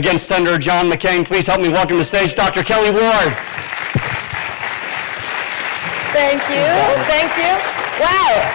Against Senator John McCain. Please help me welcome to the stage Dr. Kelli Ward. Thank you. Thank you. Wow.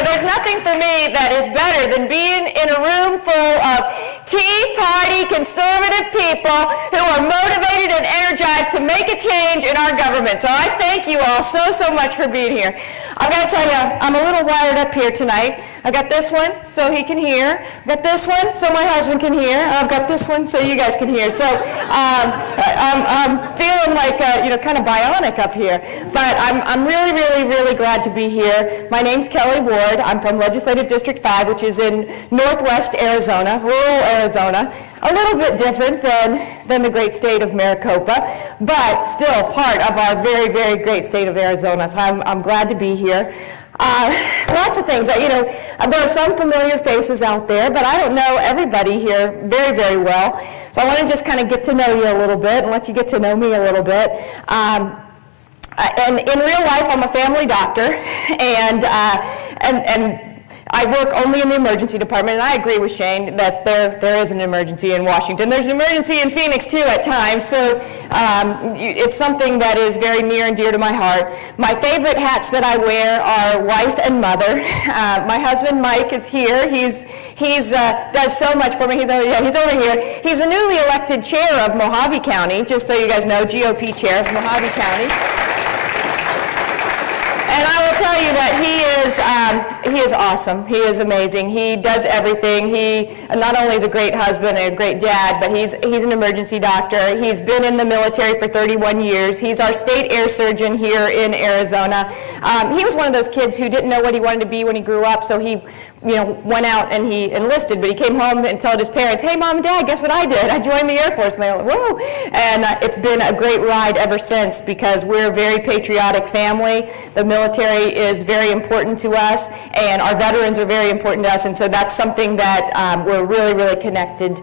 There's nothing for me that is better than being in a room full of Tea Party conservative people who are motivated and energized to make a change in our government. So I thank you all so much for being here. I've got to tell you, I'm a little wired up here tonight. I got this one so he can hear. I got this one so my husband can hear. I've got this one so you guys can hear. So I'm feeling like kind of bionic up here. But I'm really glad to be here. My name's Kelli Ward. I'm from Legislative District 5, which is in northwest Arizona, rural Arizona. A little bit different than the great state of Maricopa, but still part of our very great state of Arizona. So I'm glad to be here. Lots of things. There are some familiar faces out there, but I don't know everybody here very well. So I want to just kind of get to know you a little bit and let you get to know me a little bit. And in real life, I'm a family doctor, and I work only in the emergency department, and I agree with Shane that there is an emergency in Washington. There's an emergency in Phoenix, too, at times, so it's something that is very near and dear to my heart. My favorite hats that I wear are wife and mother. My husband, Mike, is here. He's does so much for me. He's over here. He's a newly elected chair of Mojave County, just so you guys know, GOP chair of Mojave County. And I will tell you that he is awesome. He is amazing. He does everything. He not only is a great husband and a great dad, but he's an emergency doctor. He's been in the military for 31 years. He's our state air surgeon here in Arizona. He was one of those kids who didn't know what he wanted to be when he grew up, so he went out and he enlisted, but he came home and told his parents, "Hey, Mom and Dad, guess what I did? I joined the Air Force." And they were like, "Whoa!" And it's been a great ride ever since because we're a very patriotic family. The military is very important to us, and our veterans are very important to us, and so that's something that we're really connected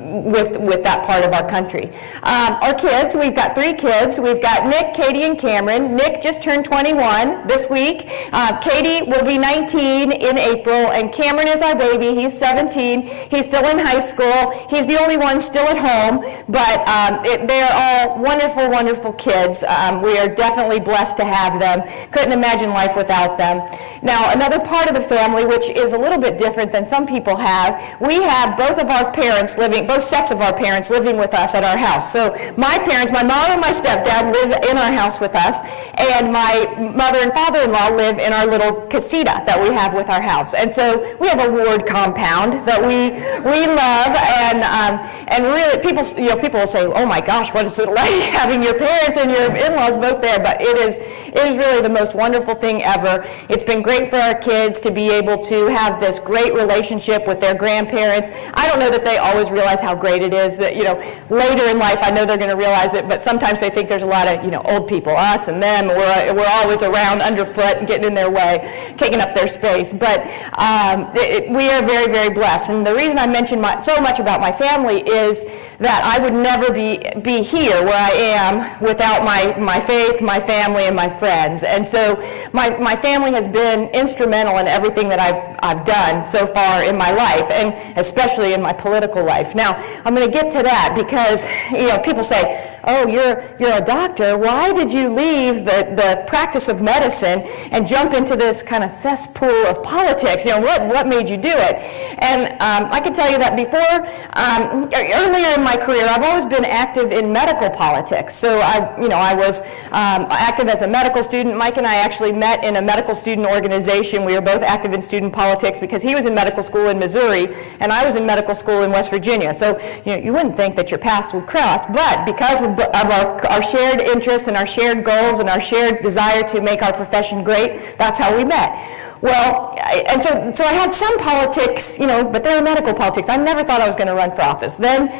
with that part of our country. Our kids, we've got 3 kids. We've got Nick, Katie, and Cameron. Nick just turned 21 this week. Katie will be 19 in April, and Cameron is our baby. He's 17. He's still in high school. He's the only one still at home, but they're all wonderful kids. We are definitely blessed to have them. Couldn't imagine life without them. Now, another part of the family, which is a little bit different than some people have, we have both sets of our parents living with us at our house. So my parents, my mom and my stepdad, live in our house with us, and my mother and father-in-law live in our little casita that we have with our house. And so we have a Ward compound that we love, and really people will say, "Oh my gosh, what is it like having your parents and your in-laws both there?" But it is really the most wonderful thing ever. It's been great for our kids to be able to have this great relationship with their grandparents. I don't know that they always realize how great it is. That later in life, I know they're going to realize it, but sometimes they think there's a lot of old people, us and them. We're always around underfoot and getting in their way, taking up their space. But we are very blessed. And the reason I mention so much about my family is that I would never be here where I am without my faith, my family, and my friends. And so my family has been instrumental in everything that I've done so far in my life, and especially in my political life. Now, I'm going to get to that because people say, "Oh, you're a doctor. Why did you leave the practice of medicine and jump into this kind of cesspool of politics? What made you do it?" And I can tell you that before, earlier in my career, I've always been active in medical politics. So I was active as a medical student. Mike and I actually met in a medical student organization. We were both active in student politics because he was in medical school in Missouri and I was in medical school in West Virginia. So you wouldn't think that your paths would cross, but because of our shared interests and our shared goals and our shared desire to make our profession great, that's how we met. Well, and so I had some politics, but they were medical politics. I never thought I was going to run for office. Then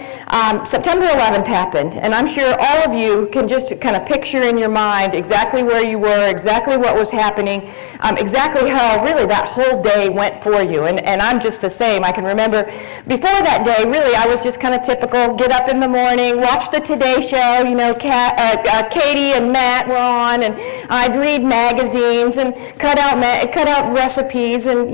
September 11th happened, and I'm sure all of you can just kind of picture in your mind exactly where you were, exactly what was happening, exactly how really that whole day went for you. And I'm just the same. I can remember before that day, really, I was just kind of typical, get up in the morning, watch the Today Show, Katie and Matt were on, and I'd read magazines and cut out out recipes and,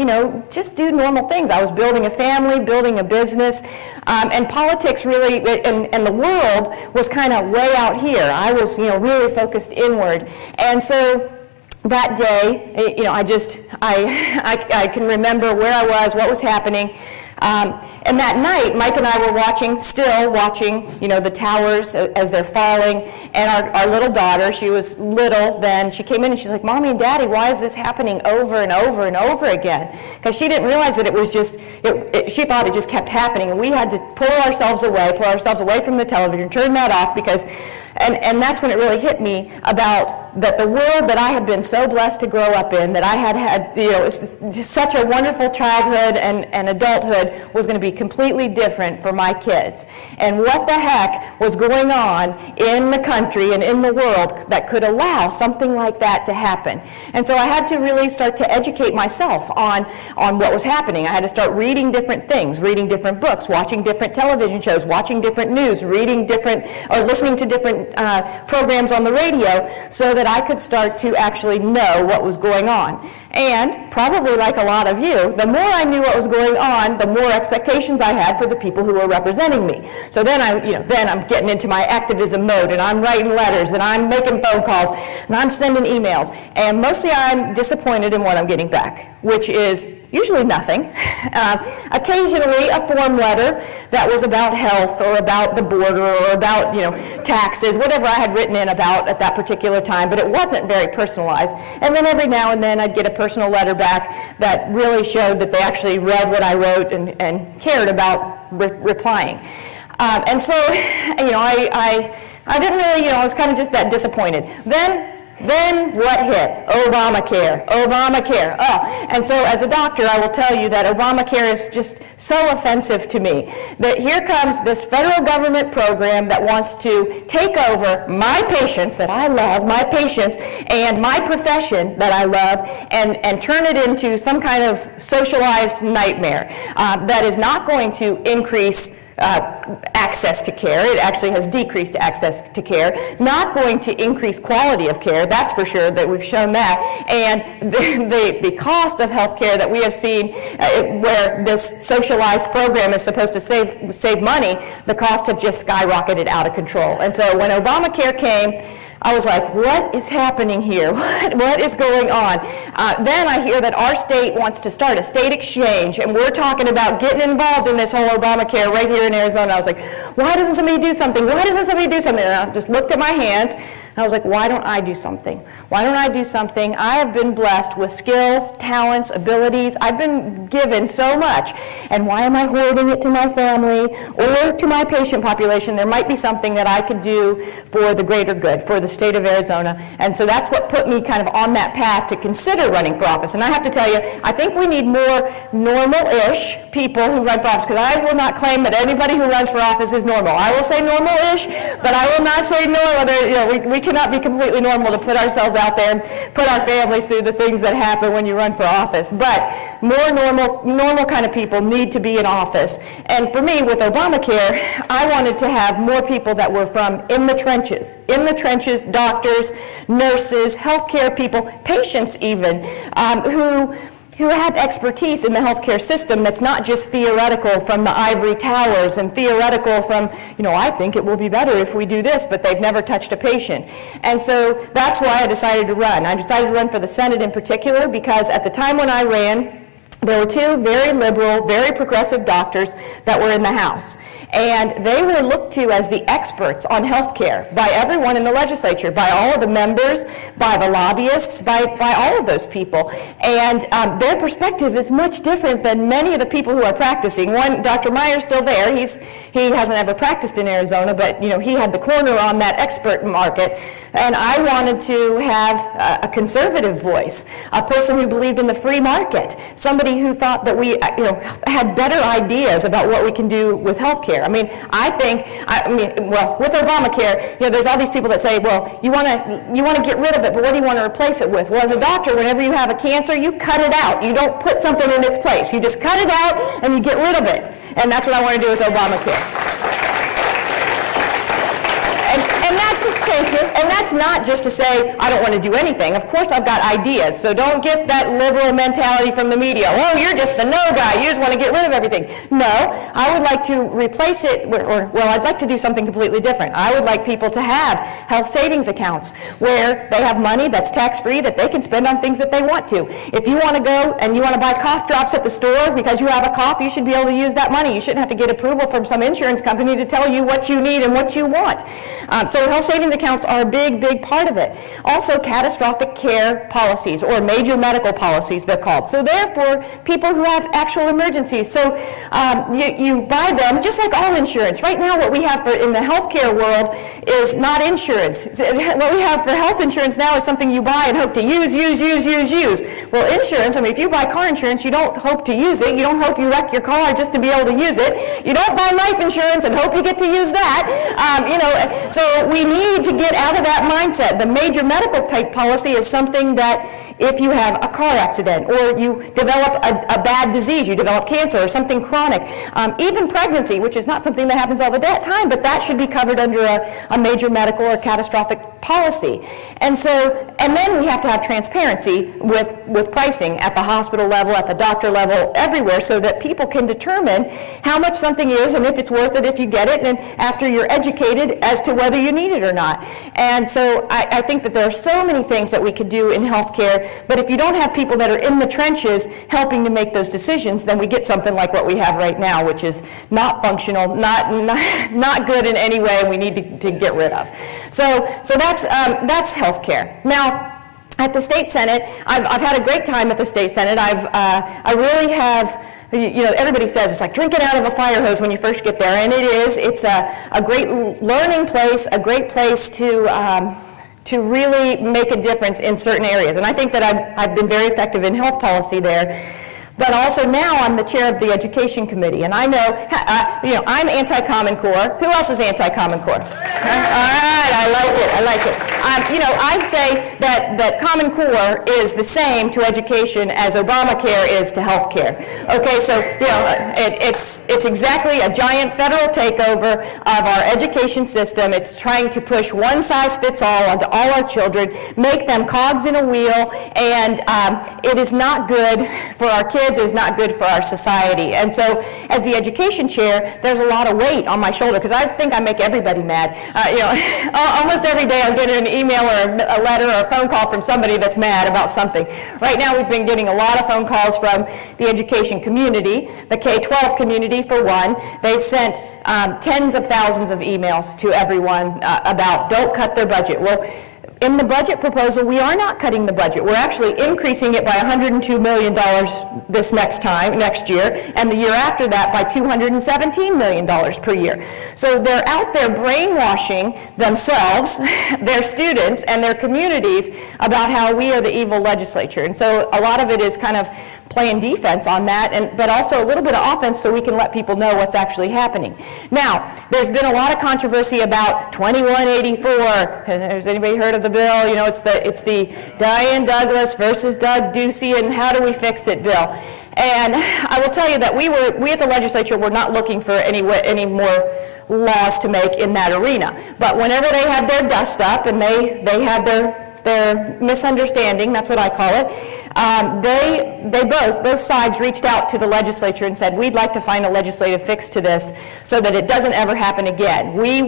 just do normal things. I was building a family, building a business, and politics really, and the world was kind of way out here. I was, really focused inward. And so that day, I can remember where I was, what was happening. And that night, Mike and I were still watching, the towers as they're falling. And our little daughter, she was little then, she came in and she's like, "Mommy and Daddy, why is this happening over and over and over again?" Because she didn't realize that it was just, she thought it just kept happening. And we had to pull ourselves away from the television, turn that off, because, and that's when it really hit me about that the world that I had been so blessed to grow up in, that I had such a wonderful childhood and adulthood, was going to be completely different for my kids. And what the heck was going on in the country and in the world that could allow something like that to happen? And so I had to really start to educate myself on what was happening. I had to start reading different things, reading different books, watching different television shows, watching different news, reading different, or listening to different programs on the radio, so that I could start to actually know what was going on. And probably like a lot of you, the more I knew what was going on, the more expectations I had for the people who were representing me. So then I'm getting into my activism mode, and I'm writing letters, and I'm making phone calls, and I'm sending emails. And mostly I'm disappointed in what I'm getting back, which is usually nothing. Occasionally a form letter that was about health or about the border or about, taxes, whatever I had written in about at that particular time, but it wasn't very personalized. And then every now and then I'd get a personal letter back that really showed that they actually read what I wrote and cared about replying. And so, I didn't really, I was kind of just that disappointed. Then what hit? Obamacare. Oh, and so as a doctor, I will tell you that Obamacare is just so offensive to me. That here comes this federal government program that wants to take over my patients that I love, my patients, and my profession that I love, and turn it into some kind of socialized nightmare that is not going to increase access to care. It actually has decreased access to care. Not going to increase quality of care, that's for sure, that we've shown that. And the cost of health care that we have seen, where this socialized program is supposed to save money, the costs have just skyrocketed out of control. And so when Obamacare came, I was like, what is happening here? What is going on? Then I hear that our state wants to start a state exchange, and we're talking about getting involved in this whole Obamacare right here in Arizona. I was like, why doesn't somebody do something? Why doesn't somebody do something? And I just looked at my hands, and I was like, why don't I do something? Why don't I do something? I have been blessed with skills, talents, abilities. I've been given so much. And why am I hoarding it to my family or to my patient population? There might be something that I could do for the greater good, for the state of Arizona. And so that's what put me kind of on that path to consider running for office. And I have to tell you, I think we need more normal-ish people who run for office, because I will not claim that anybody who runs for office is normal. I will say normal-ish, but I will not say normal. We cannot be completely normal to put ourselves out there and put our families through the things that happen when you run for office. But more normal kind of people need to be in office. And for me, with Obamacare, I wanted to have more people that were from in the trenches, doctors, nurses, healthcare people, patients even, who have expertise in the healthcare system that's not just theoretical from the ivory towers and theoretical from, I think it will be better if we do this, but they've never touched a patient. And so that's why I decided to run. I decided to run for the Senate in particular because at the time when I ran, there were two very liberal, very progressive doctors that were in the House. And they were looked to as the experts on health care by everyone in the legislature, by all of the members, by the lobbyists, by all of those people. And their perspective is much different than many of the people who are practicing. One, Dr. Meyer's still there. He hasn't ever practiced in Arizona, but he had the corner on that expert market. And I wanted to have a conservative voice, a person who believed in the free market, somebody who thought that we had better ideas about what we can do with health care. With Obamacare, there's all these people that say, well, you want to get rid of it, but what do you want to replace it with? Well, as a doctor, whenever you have a cancer, you cut it out. You don't put something in its place. You just cut it out and you get rid of it. And that's what I want to do with Obamacare. And thank you. And that's not just to say I don't want to do anything. Of course I've got ideas, so don't get that liberal mentality from the media. Oh, you're just the no guy, you just want to get rid of everything. No, I would like to replace it, well, I'd like to do something completely different. I would like people to have health savings accounts where they have money that's tax-free that they can spend on things that they want to. If you want to go and you want to buy cough drops at the store because you have a cough, you should be able to use that money. You shouldn't have to get approval from some insurance company to tell you what you need and what you want. So health savings accounts are a big, big part of it. Also, catastrophic care policies, or major medical policies, they're called. So therefore, people who have actual emergencies. So you buy them, just like all insurance. Right now, what we have in the healthcare world is not insurance. What we have for health insurance now is something you buy and hope to use. Well, insurance, I mean, if you buy car insurance, you don't hope to use it. You don't hope you wreck your car just to be able to use it. You don't buy life insurance and hope you get to use that. So we need to get out of that mindset. The major medical type policy is something that if you have a car accident or you develop a bad disease, you develop cancer or something chronic, even pregnancy, which is not something that happens all the time, but that should be covered under a major medical or catastrophic policy. And then we have to have transparency with pricing at the hospital level, at the doctor level, everywhere, so that people can determine how much something is and if it's worth it if you get it, and after you're educated as to whether you need it or not. And so I think that there are so many things that we could do in healthcare, but if you don't have people that are in the trenches helping to make those decisions, then we get something like what we have right now, which is not functional, not good in any way, and we need to get rid of. So that's healthcare. Now, at the state senate, I've had a great time at the state senate. I really have. Everybody says it's like drinking out of a fire hose when you first get there, and it is. It's a great learning place, a great place to really make a difference in certain areas. And I think that I've been very effective in health policy there. But also now I'm the chair of the education committee, and I know, I'm anti-Common Core. Who else is anti-Common Core? All right, I like it. I'd say that Common Core is the same to education as Obamacare is to health care. Okay, so it's exactly a giant federal takeover of our education system. It's trying to push one size fits all onto all our children, make them cogs in a wheel, and it is not good for our kids. Is not good for our society. And so as the education chair, there's a lot of weight on my shoulder because I think I make everybody mad. Almost every day I'm getting an email or a letter or a phone call from somebody that's mad about something. Right now we've been getting a lot of phone calls from the education community, the K-12 community for one. They've sent tens of thousands of emails to everyone about don't cut their budget. Well, in the budget proposal, we are not cutting the budget. We're actually increasing it by $102 million this next year, and the year after that by $217 million per year. So they're out there brainwashing themselves, their students, and their communities about how we are the evil legislature. And so a lot of it is kind of playing defense on that, but also a little bit of offense so we can let people know what's actually happening. Now, there's been a lot of controversy about 2184. Has anybody heard of the bill? It's the Diane Douglas versus Doug Ducey and how do we fix it bill. And I will tell you that we at the legislature were not looking for any more laws to make in that arena. But whenever they had their dust up and they had their misunderstanding, that's what I call it, both sides reached out to the legislature and said, we'd like to find a legislative fix to this so that it doesn't ever happen again. We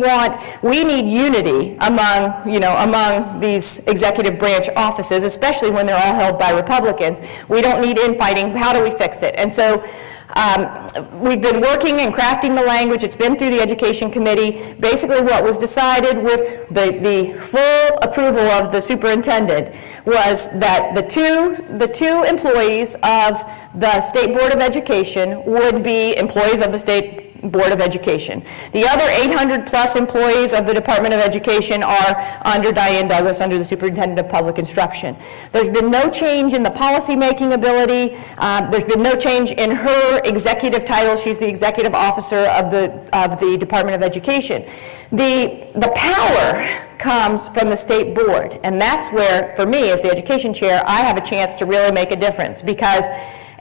need unity among these executive branch offices, especially when they're all held by Republicans. We don't need infighting. How do we fix it? And so we've been working and crafting the language. It's been through the Education Committee. Basically what was decided with the full approval of the superintendent was that the two employees of the State Board of Education would be employees of the State Board of Education. The other 800 plus employees of the Department of Education are under Diane Douglas, under the Superintendent of Public Instruction. There's been no change in the policy-making ability. There's been no change in her executive title. She's the executive officer of the Department of Education. The power comes from the state board, and that's where, for me, as the education chair, I have a chance to really make a difference, because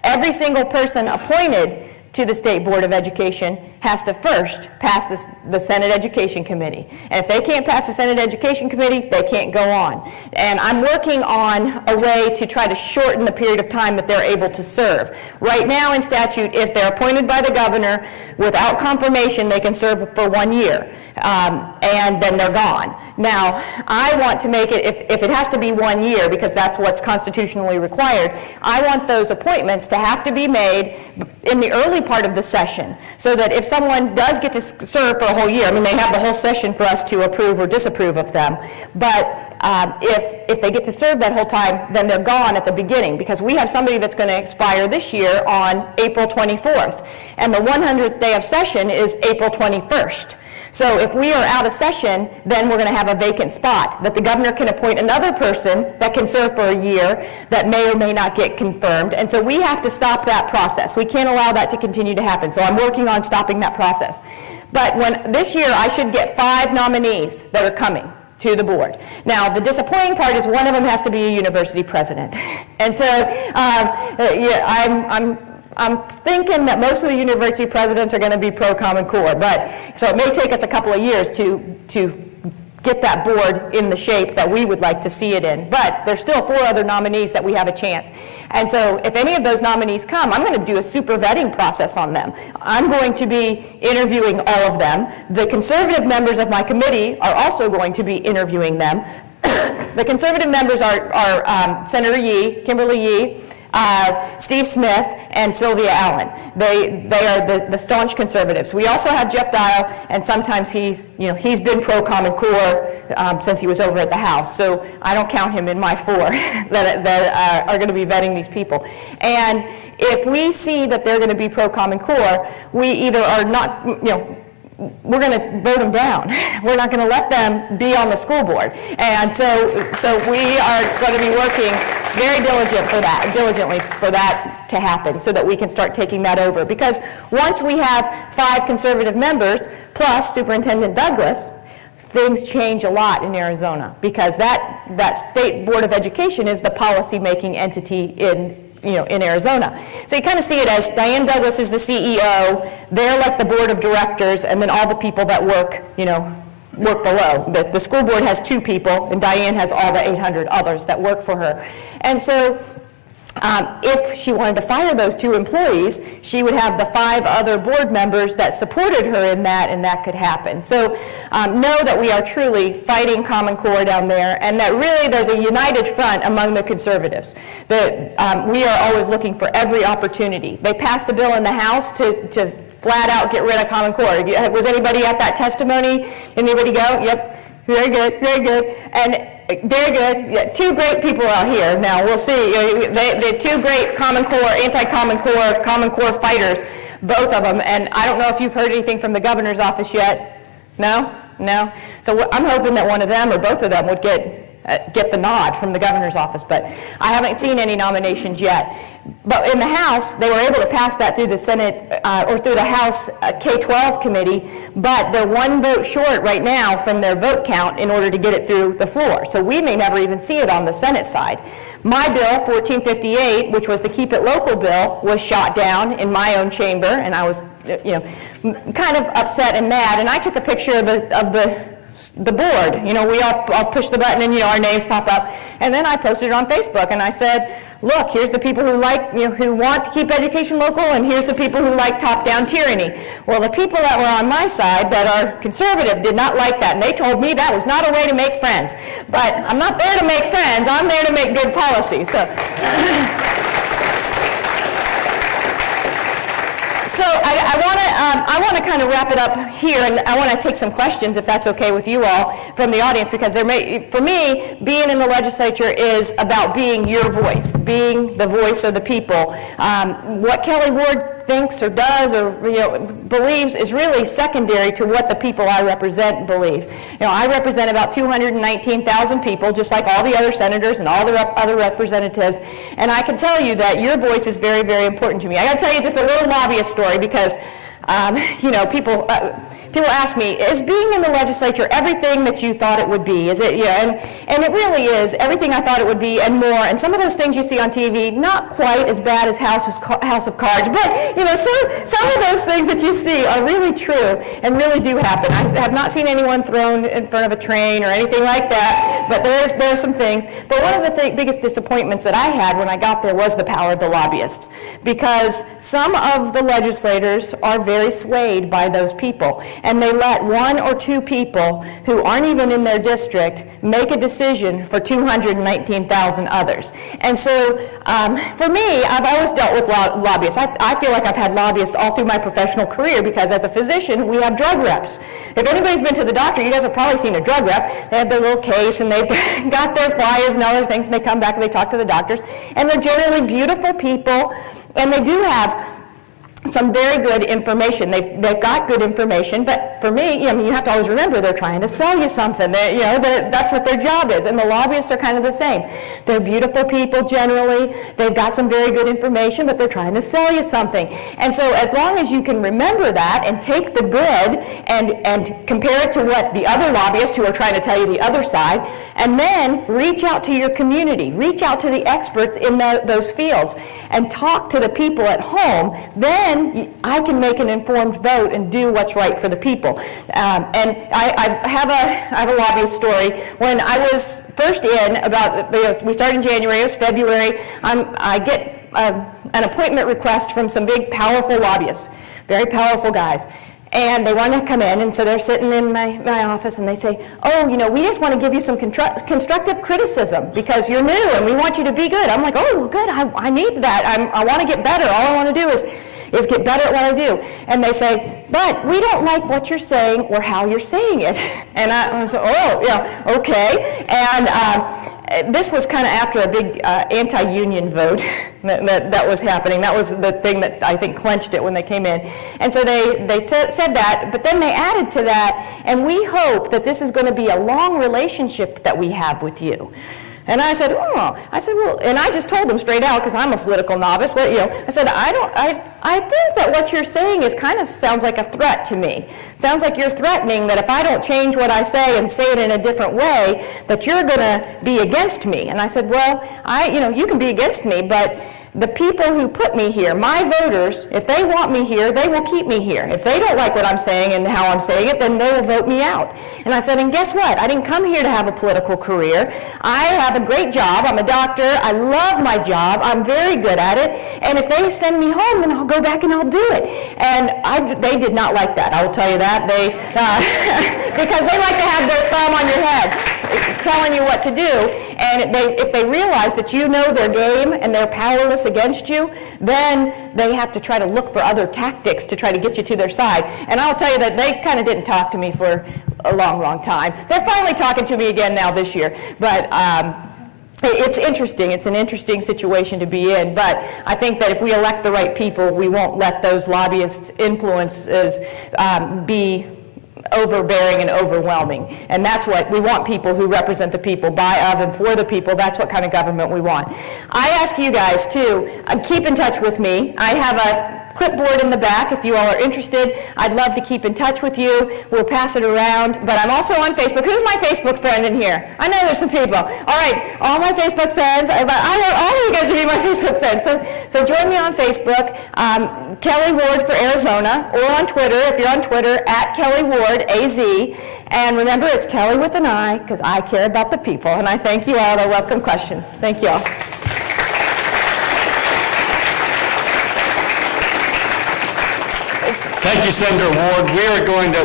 every single person appointed to the State Board of Education has to first pass the Senate Education Committee. And if they can't pass the Senate Education Committee, they can't go on. And I'm working on a way to try to shorten the period of time that they're able to serve. Right now in statute, if they're appointed by the governor without confirmation, they can serve for 1 year, and then they're gone. Now, I want to make it, if it has to be 1 year, because that's what's constitutionally required, I want those appointments to have to be made in the early part of the session, so that if someone does get to serve for a whole year, I mean, they have the whole session for us to approve or disapprove of them, but if they get to serve that whole time, then they're gone at the beginning, because we have somebody that's going to expire this year on April 24th, and the 100th day of session is April 21st. So if we are out of session, then we're going to have a vacant spot that the governor can appoint another person that can serve for a year that may or may not get confirmed. And so we have to stop that process. We can't allow that to continue to happen. So I'm working on stopping that process. But this year, I should get 5 nominees that are coming to the board. Now, the disappointing part is one of them has to be a university president. And so yeah, I'm thinking that most of the university presidents are going to be pro-Common Core, but so it may take us a couple of years to get that board in the shape that we would like to see it in. But there's still 4 other nominees that we have a chance. And so if any of those nominees come, I'm going to do a super vetting process on them. I'm going to be interviewing all of them. The conservative members of my committee are also going to be interviewing them. The conservative members are Senator Yee, Kimberly Yee, Steve Smith, and Sylvia Allen. They are the staunch conservatives. We also have Jeff Dial, and sometimes he's been pro-Common Core since he was over at the House. So I don't count him in my 4 that are going to be vetting these people. And if we see that they're going to be pro-Common Core, we either are not, we're going to vote them down. We're not going to let them be on the school board. And so we are going to be working very diligently for that to happen, so that we can start taking that over. Because once we have 5 conservative members, plus Superintendent Douglas, things change a lot in Arizona, because that State Board of Education is the policy-making entity in Arizona. So you kind of see it as Diane Douglas is the CEO, they're like the board of directors, and then all the people that work below. The school board has 2 people, and Diane has all the 800 others that work for her. And so if she wanted to fire those 2 employees, she would have the 5 other board members that supported her in that, and that could happen. So know that we are truly fighting Common Core down there, and that really there's a united front among the conservatives. That we are always looking for every opportunity. They passed a bill in the House to flat out get rid of Common Core. Was anybody at that testimony? Anybody go? Yep. Very good, very good. And very good. Yeah, 2 great people out here. Now, we'll see. They're 2 great Common Core, anti-Common Core, Common Core fighters, both of them. And I don't know if you've heard anything from the governor's office yet. No? No? So I'm hoping that one of them or both of them would get the nod from the governor's office, but I haven't seen any nominations yet. But in the House, they were able to pass that through the Senate or through the House K-12 committee, but they're 1 vote short right now from their vote count in order to get it through the floor. So we may never even see it on the Senate side. My bill, 1458, which was the Keep It Local bill, was shot down in my own chamber, and I was, kind of upset and mad. And I took a picture of the board. We all push the button and our names pop up. And then I posted it on Facebook and I said, look, here's the people who who want to keep education local, and here's the people who like top-down tyranny. Well, the people that were on my side that are conservative did not like that, and they told me that was not a way to make friends. But I'm not there to make friends, I'm there to make good policy. So I want to kind of wrap it up here, and I want to take some questions, if that's okay with you all, from the audience, because for me, being in the legislature is about being your voice, being the voice of the people. What Kelli Ward thinks or does or believes is really secondary to what the people I represent believe. I represent about 219,000 people, just like all the other senators and all the other representatives, and I can tell you that your voice is very, very important to me. I got to tell you just a little lobbyist story, because people people ask me, is being in the legislature everything that you thought it would be? Is it, and it really is everything I thought it would be and more. And some of those things you see on TV, not quite as bad as House of Cards, but some of those things that you see are really true and really do happen. I have not seen anyone thrown in front of a train or anything like that, but there are some things. But one of the biggest disappointments that I had when I got there was the power of the lobbyists, because some of the legislators are very swayed by those people, and they let one or two people who aren't even in their district make a decision for 219,000 others. And so for me, I've always dealt with lobbyists. I feel like I've had lobbyists all through my professional career, because as a physician, we have drug reps. If anybody's been to the doctor, you guys have probably seen a drug rep. They have their little case, and they've got their flyers and other things, and they come back and they talk to the doctors. And they're generally beautiful people, and they do have some very good information. They've got good information, but for me, you have to always remember they're trying to sell you something. That's what their job is, and the lobbyists are kind of the same. They're beautiful people generally. They've got some very good information, but they're trying to sell you something. And so as long as you can remember that and take the good and compare it to what the other lobbyists who are trying to tell you the other side, and then reach out to your community, reach out to the experts in those fields, and talk to the people at home, then I can make an informed vote and do what's right for the people. And I have a lobbyist story. When I was first in, we started in January, it was February, I get an appointment request from some big, powerful lobbyists, very powerful guys. And they want to come in, and so they're sitting in my office, and they say, oh, we just want to give you some constructive criticism because you're new, and we want you to be good. I'm like, oh, well, good, I need that. I want to get better. All I want to do is get better at what I do. And they say, but we don't like what you're saying or how you're saying it. And I said, oh, yeah, okay. And this was kind of after a big anti-union vote that was happening. That was the thing that I think clenched it when they came in. And so they said that, but then they added to that, and we hope that this is going to be a long relationship that we have with you. And I said, well, and I just told them straight out, because I'm a political novice, I said, I think that what you're saying kind of sounds like a threat to me. Sounds like you're threatening that if I don't change what I say and say it in a different way, that you're going to be against me. And I said, well, you can be against me, but the people who put me here, my voters, if they want me here, they will keep me here. If they don't like what I'm saying and how I'm saying it, then they will vote me out. And I said, and guess what? I didn't come here to have a political career. I have a great job. I'm a doctor. I love my job. I'm very good at it. And if they send me home, then I'll go back and I'll do it. And they did not like that. I will tell you that. Because they like to have their thumb on your head, telling you what to do. And if they realize that you know their game and they're powerless against you, then they have to try to look for other tactics to try to get you to their side. And I'll tell you that they kind of didn't talk to me for a long, long time. They're finally talking to me again now this year. But it's interesting. It's an interesting situation to be in. But I think that if we elect the right people, we won't let those lobbyists' influences be overbearing and overwhelming. And that's what we want, people who represent the people, by, of, and for the people. That's what kind of government we want. I ask you guys to keep in touch with me. I have a clipboard in the back if you all are interested. I'd love to keep in touch with you. We'll pass it around. But I'm also on Facebook. Who's my Facebook friend in here? I know there's some people. All right, all my Facebook friends. I want all of you guys to be my Facebook friends. So join me on Facebook, Kelli Ward for Arizona, or on Twitter, if you're on Twitter, at Kelli Ward, AZ. And remember, it's Kelly with an I, because I care about the people. And I thank you all. I welcome questions. Thank you all. Thank you, Senator Ward.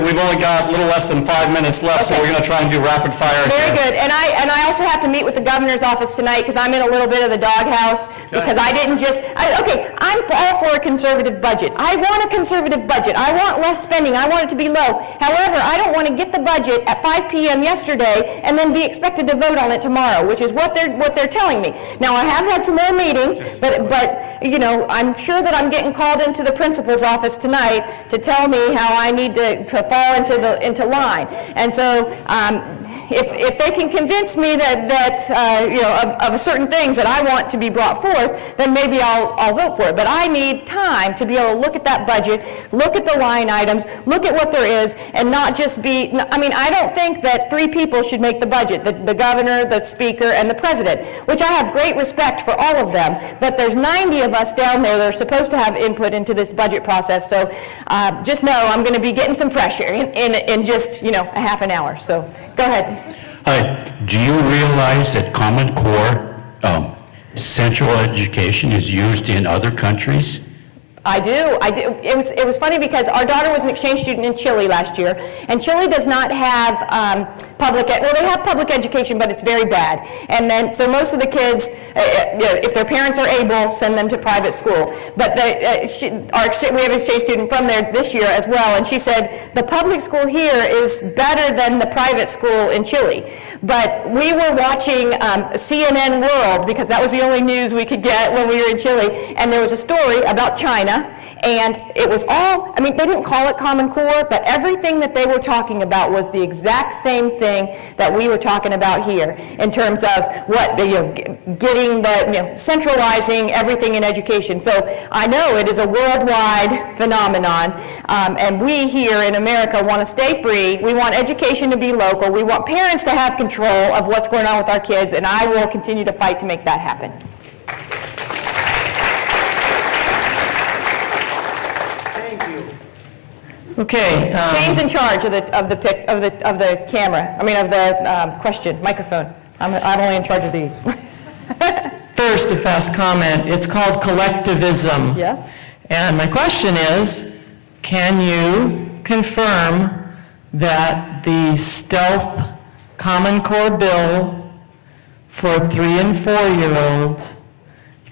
We've only got a little less than 5 minutes left, so we're going to try and do rapid fire. Very good. And I also have to meet with the governor's office tonight, because I'm in a little bit of the doghouse, because I didn't just, I'm all for a conservative budget. I want a conservative budget. I want less spending. I want it to be low. However, I don't want to get the budget at 5 p.m. yesterday and then be expected to vote on it tomorrow, which is what they're telling me. Now, I have had some more meetings, but I'm sure that I'm getting called into the principal's office tonight to tell me how I need to fall into line. And so if they can convince me of certain things that I want to be brought forth, then maybe I'll vote for it. But I need time to be able to look at that budget, look at the line items, look at what there is, and not just be, I don't think that 3 people should make the budget, the governor, the speaker, and the president, which I have great respect for all of them, but there's 90 of us down there that are supposed to have input into this budget process, so just know I'm going to be getting some pressure in just, a half an hour. So go ahead. Do you realize that Common Core central education is used in other countries? I do. It was funny because our daughter was an exchange student in Chile last year, and Chile does not have they have public education, but it's very bad. And then, so most of the kids, if their parents are able, send them to private school. But we have an exchange student from there this year as well, and she said, the public school here is better than the private school in Chile. But we were watching CNN World, because that was the only news we could get when we were in Chile, and there was a story about China, and it was all, they didn't call it Common Core, but everything that they were talking about was the exact same thing that we were talking about here, in terms of what, getting the, centralizing everything in education. So I know it is a worldwide phenomenon, and we here in America want to stay free. We want education to be local. We want parents to have control of what's going on with our kids, and I will continue to fight to make that happen. Okay. Shane's in charge of the camera. Of the question, microphone. I'm only in charge of these. First, a fast comment. It's called collectivism. Yes. And my question is, can you confirm that the stealth Common Core bill for 3- and 4-year-olds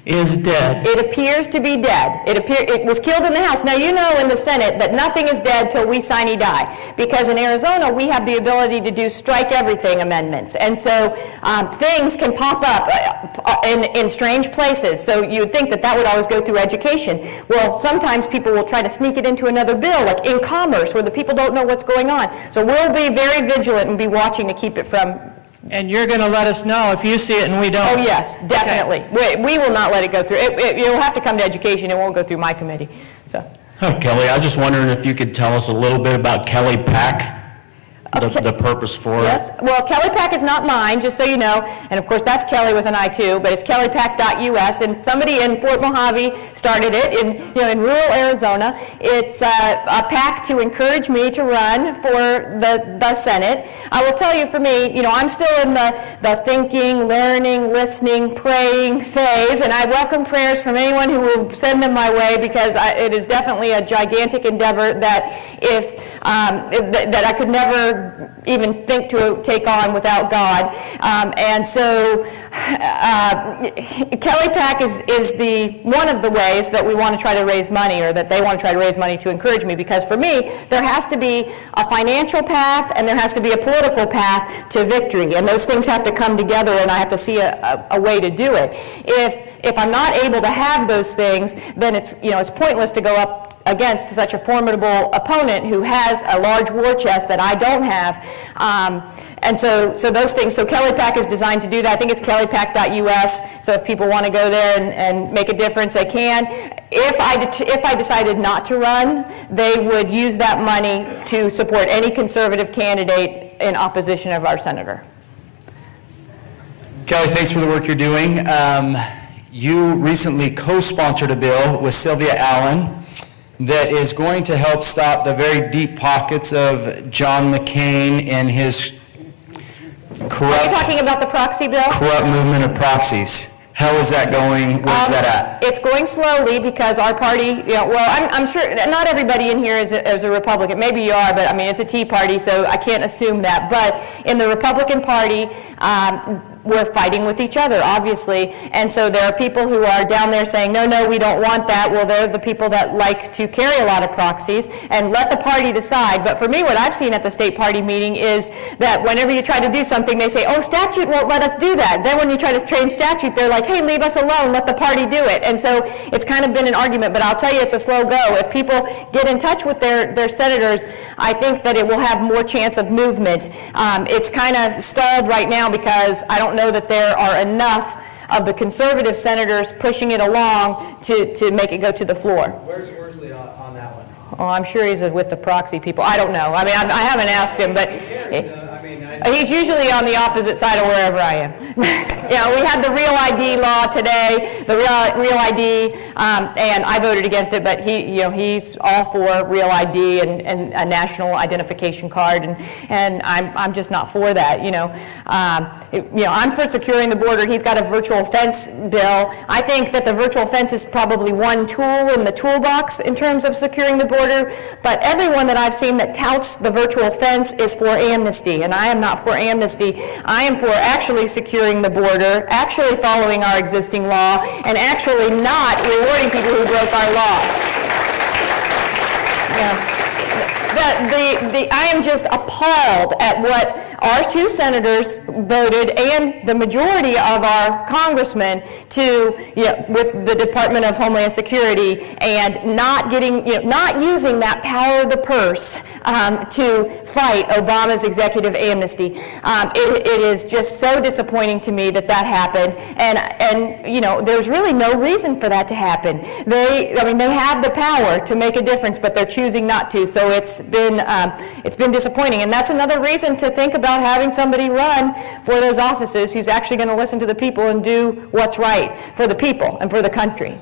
is dead? It appears to be dead. It was killed in the House. Now, you know in the Senate that nothing is dead till we sine die, because in Arizona we have the ability to do strike everything amendments, and so things can pop up in strange places. So you would think that that would always go through education. Well, sometimes people will try to sneak it into another bill, like in commerce, where the people don't know what's going on. So we'll be very vigilant and be watching to keep it from. And you're going to let us know if you see it and we don't? Oh, yes, definitely. Okay. We will not let it go through. It will have to come to education. It won't go through my committee. So. Oh, Kelly, I was just wondering if you could tell us a little bit about Kelly PAC, the purpose for it. Yes. Well, Kelly PAC is not mine, just so you know. And of course, that's Kelly with an I too, but it's kellypac.us. And somebody in Fort Mojave started it in rural Arizona. It's a PAC to encourage me to run for the Senate. I will tell you, for me, I'm still in the thinking, learning, listening, praying phase, and I welcome prayers from anyone who will send them my way, because it is definitely a gigantic endeavor that that I could never even think to take on without God. And so Kelly PAC is one of the ways that we want to try to raise money, or that they want to try to raise money to encourage me, because for me, there has to be a financial path and there has to be a political path to victory, and those things have to come together, and I have to see a way to do it. If I'm not able to have those things, then it's pointless to go up against such a formidable opponent who has a large war chest that I don't have. And so those things, so Kelly PAC is designed to do that. I think it's kellypac.us, so if people want to go there and make a difference, they can. If I decided not to run, they would use that money to support any conservative candidate in opposition of our senator. Kelly, thanks for the work you're doing. You recently co-sponsored a bill with Sylvia Allen that is going to help stop the very deep pockets of John McCain and his corrupt... Are you talking about the proxy bill? Corrupt movement of proxies. How is that going? Where's that at? It's going slowly because our party, I'm sure not everybody in here is a Republican. Maybe you are, but it's a Tea Party, so I can't assume that. But in the Republican Party, we're fighting with each other, obviously. And so there are people who are down there saying, no, no, we don't want that. Well, they're the people that like to carry a lot of proxies, and let the party decide. But for me, what I've seen at the state party meeting is that whenever you try to do something, they say, oh, statute won't let us do that. Then when you try to change statute, they're like, hey, leave us alone, let the party do it. And so it's kind of been an argument, but I'll tell you, it's a slow go. If people get in touch with their senators, I think that it will have more chance of movement. It's kind of stalled right now because I don't know that there are enough of the conservative senators pushing it along to make it go to the floor. Where's Worsley on that one? Oh, I'm sure he's with the proxy people. I don't know. I mean, I haven't asked him, but he's usually on the opposite side of wherever I am. You know, we had the Real ID law today, the Real ID, and I voted against it, but he's all for Real ID and a national identification card, and I'm just not for that. I'm for securing the border. He's got a virtual fence bill. I think that the virtual fence is probably one tool in the toolbox in terms of securing the border, but everyone that I've seen that touts the virtual fence is for amnesty, and I am not for amnesty. I am for actually securing the border, actually following our existing law, and actually not rewarding people who broke our laws. Yeah. I am just appalled at what our two senators voted and the majority of our congressmen to, with the Department of Homeland Security, and not getting, not using that power of the purse to fight Obama's executive amnesty. It is just so disappointing to me that happened, and there's really no reason for that to happen. They have the power to make a difference, but they're choosing not to. So it's been disappointing, and that's another reason to think about having somebody run for those offices who's actually going to listen to the people and do what's right for the people and for the country.